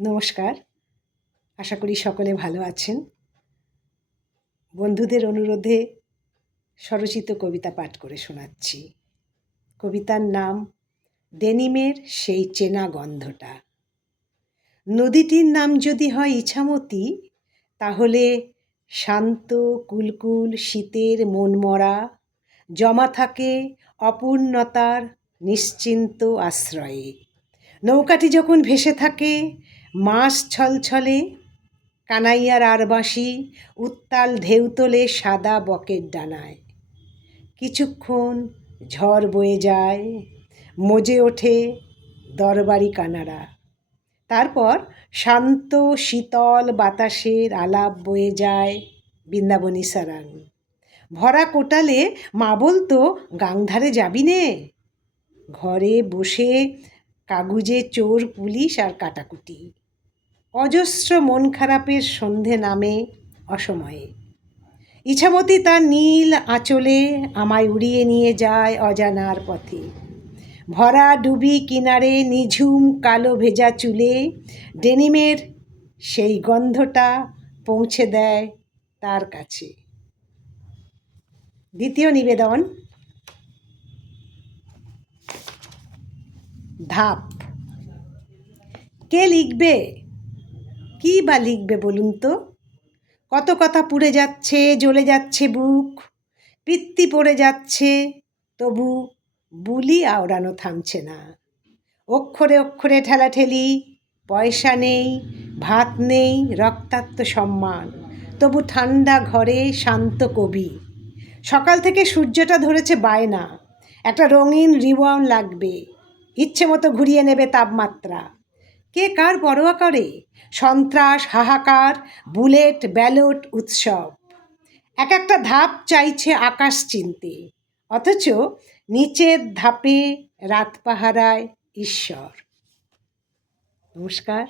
নমস্কার, আশা করি সকলে ভালো আছেন। বন্ধুদের অনুরোধে স্বরচিত কবিতা পাঠ করে শোনাচ্ছি। কবিতার নাম ডেনিমের সেই চেনা গন্ধটা। নদীটির নাম যদি হয় ইছামতি, তাহলে শান্ত কুলকুল শীতের মনমরা জমা থাকে অপূর্ণতার নিশ্চিন্ত আশ্রয়ে। নৌকাটি যখন ভেসে থাকে মাছ ছলছলে, কানাইয়ার আরবাসি উত্তাল ঢেউ তোলে সাদা বকের ডানায়। কিছুক্ষণ ঝড় বয়ে যায়, মজে ওঠে দরবারি কানারা। তারপর শান্ত শীতল বাতাসের আলাপ বয়ে যায় বৃন্দাবনী সারাং। ভরা কোটালে মা বলতো, গাংধারে যাবি নে? ঘরে বসে কাগুজে চোর পুলিশ আর কাটাকুটি। অজস্র মন খারাপের সন্ধে নামে অসময়ে। ইছামতি তার নীল আঁচলে আমায় উড়িয়ে নিয়ে যায় অজানার পথে। ভরা ডুবি কিনারে নিঝুম কালো ভেজা চুলে ডেনিমের সেই গন্ধটা পৌঁছে দেয় তার কাছে। দ্বিতীয় নিবেদন, ধাপ। কে লিখবে? কি বা লিখবে বলুন তো? কত কথা পুড়ে যাচ্ছে, জ্বলে যাচ্ছে বুক, পিত্তি পড়ে যাচ্ছে, তবু বুলি আওড়ানো থামছে না। অক্ষরে অক্ষরে ঠেলাঠেলি, পয়সা নেই, ভাত নেই, রক্তাক্ত সম্মান, তবু ঠান্ডা ঘরে শান্ত কবি। সকাল থেকে সূর্যটা ধরেছে বায়না, একটা রঙিন রিবন লাগবে, ইচ্ছে মতো ঘুরিয়ে নেবে তাপমাত্রা। কে কার পরোয়া করে? সন্ত্রাস, হাহাকার, বুলেট, ব্যালট, উৎসব। এক একটা ধাপ চাইছে আকাশ চিনতে, অথচ নিচের ধাপে রাত পাহারায় ঈশ্বর। নমস্কার।